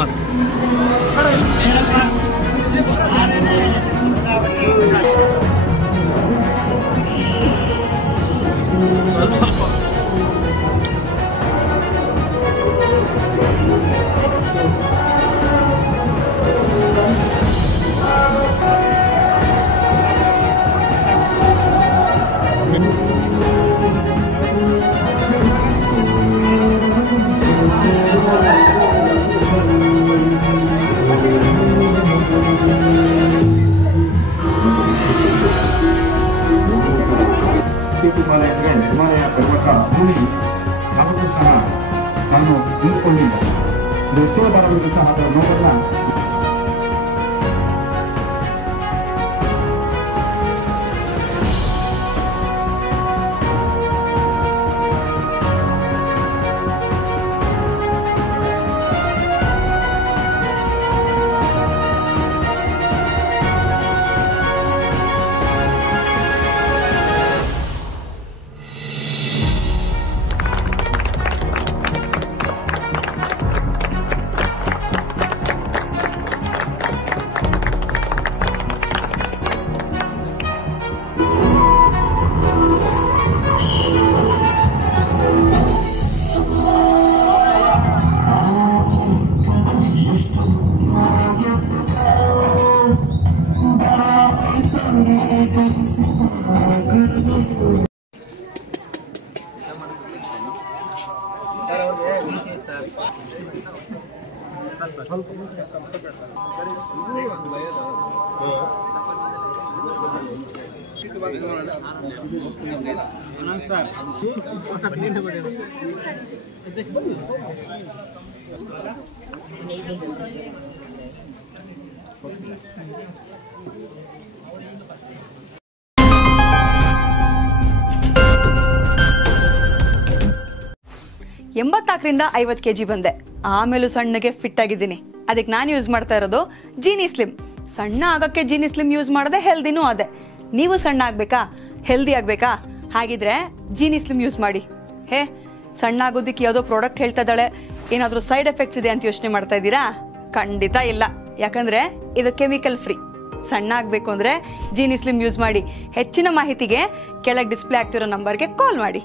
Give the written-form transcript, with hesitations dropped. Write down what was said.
ಮಾತು ಸ್ವಲ್ಪ ಹಿಮಾಲಯ ಪರ್ವತ ಭೂಮಿ ಹಾಗೂ ಸಹ ನಾನು ನಿಂತ್ಕೊಂಡಿದ್ದೆ. ಎಷ್ಟೋ ಬಾರವರೆಗೂ ಸಹ ಅದರ ನೋಡಲ್ಲ. ಎಂಬತ್ನಾಲ್ಕರಿಂದ 50 kg ಬಂದೆ. ಆಮೇಲೂ ಸಣ್ಣಗೆ ಫಿಟ್ ಆಗಿದ್ದೀನಿ. ಅದಕ್ಕೆ ನಾನು ಯೂಸ್ ಮಾಡ್ತಾ ಇರೋದು ಜೀನಿ ಸ್ಲಿಮ್. ಸಣ್ಣ ಆಗಕ್ಕೆ ಜೀನಿ ಸ್ಲಿಮ್ ಯೂಸ್ ಮಾಡಿದೆ, ಹೆಲ್ದಿನೂ ಅದೇ. ನೀವು ಸಣ್ಣ ಆಗಬೇಕಾ, ಹೆಲ್ದಿ ಆಗಬೇಕಾ? ಹಾಗಿದ್ರೆ ಜೀನಿ ಸ್ಲಿಮ್ ಯೂಸ್ ಮಾಡಿ. ಸಣ್ಣ ಆಗೋದಕ್ಕೆ ಯಾವುದೋ ಪ್ರಾಡಕ್ಟ್ ಹೇಳ್ತಾ ಇದ್ದಾಳೆ, ಏನಾದರೂ ಸೈಡ್ ಎಫೆಕ್ಟ್ಸ್ ಇದೆ ಅಂತ ಯೋಚನೆ ಮಾಡ್ತಾ ಇದ್ದೀರಾ? ಖಂಡಿತ ಇಲ್ಲ, ಯಾಕಂದರೆ ಇದು ಕೆಮಿಕಲ್ ಫ್ರೀ. ಸಣ್ಣ ಆಗಬೇಕು ಅಂದರೆ ಜೀನಿ ಸ್ಲಿಮ್ ಯೂಸ್ ಮಾಡಿ. ಹೆಚ್ಚಿನ ಮಾಹಿತಿಗೆ ಕೆಳಗೆ ಡಿಸ್ಪ್ಲೇ ಆಗ್ತಿರೋ ನಂಬರ್ಗೆ ಕಾಲ್ ಮಾಡಿ.